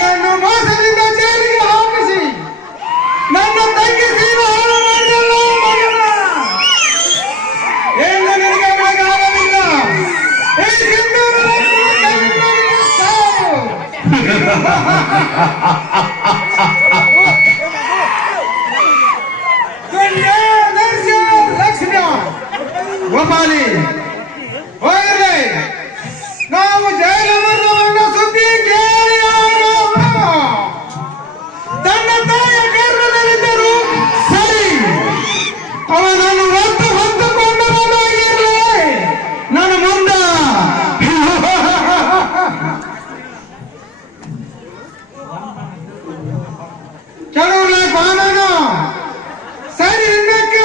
ನನ್ನ ಮೋಸದಿಂದ ಜೈಲಿಗೆ ಹಾಕಿಸಿ ನನ್ನ ತಂಗಿ ಸೀನ ಹಾಳು ಮಾಡಿದಲ್ಲ ಮಗನ. ಏನು ನಿನಗೆ ಆಗಲಿಲ್ಲ. ಈ ಸಿಂಧೂರವನ್ನು ಸಾವು. ಲಕ್ಷ್ಮಿ ಗೋಪಾಲಿ ಹೋಗಿರ್ಲಿ. ನಾವು ಜಯಲಮರ್ದವನ್ನ ಸುದ್ದಿ ಕೇಳಿ ತನ್ನ ತಾಯಿಯ ಗರ್ಭದಲ್ಲಿದ್ದರು ಸರಿ, ಅವನನ್ನು ಹೊತ್ತುಕೊಂಡವನಾಗಿರಲಿ ನನ್ನ ಮುಂದ. ಕೆಲವ್ರ ಬಾನನ ಸರಿ ಇನ್ನಕ್ಕ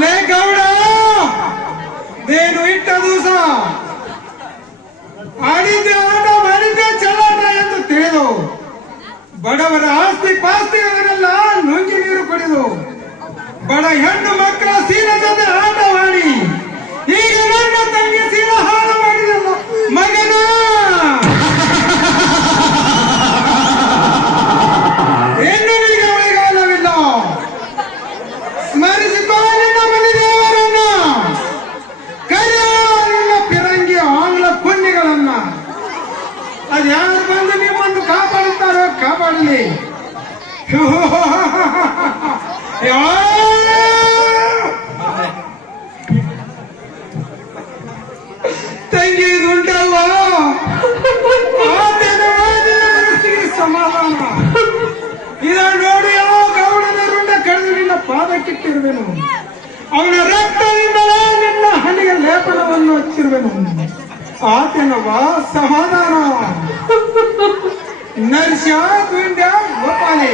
ಲೇ ಗೌಡ, ನೀನು ಇಟ್ಟ ದಿವಸ ಆಡಿದ್ದೆ ಆಟ ಮಾಡಿದ್ದೆ ಚಲಾಟ ಎಂದು ತಿಳಿದು ಬಡವರ ಆಸ್ತಿ ಪಾಸ್ತಿಗಳನ್ನೆಲ್ಲ ನುಂಗಿ ನೀರು ಕುಡಿದು ಬಡ ಹೆಣ್ಣು ಮಕ್ಕಳ ಸೀನ ಜೊತೆ ಆಟವಾಡಿ ಈಗ ನನ್ನ ತಂಗಿ ಸೀನ ಹಾಳು ಮಾಡಿದಲ್ಲ ಮಗನ. ಇನ್ನು ನಿನಗೆ ಉಳಿಗಾಲವಿಲ್ಲ. ಸ್ಮರಿಸಿಕೋ ನಿನ್ನ ಮನೆದೇವರನ್ನ, ಕರೆಯೋ ನಿನ್ನ ಫಿರಂಗಿ ಆಂಗ್ಲ ಕುನ್ನಿಗಳನ್ನ. ಅದ್ಯಾರು ಬಂದು ನಿಮ್ಮನ್ನು ಕಾಪಾಡುತ್ತಾರೋ ಕಾಪಾಡಲಿ. ತಂಗಿ ದುಂಡವ್ವ, ಮನಸ್ಸಿಗೆ ಸಮಾಧಾನ. ಇದ ನೋಡಿ ಯಾವ ಗೌಡನ ರುಂಡ ಕಳೆದು ನಿನ್ನ ಪಾದಕ್ಕಿಟ್ಟಿರುವೆನು. ಅವನ ರಕ್ತದಿಂದಲೇ ನಿನ್ನ ಹಣ್ಣಿಗೆ ಲೇಪನವನ್ನು ಹಚ್ಚಿರುವೆನು. ಆತನವ ಸಮಾಧಾನ. ನರ್ಷ ದುಂಡ ಗೋಪಾಲಿ.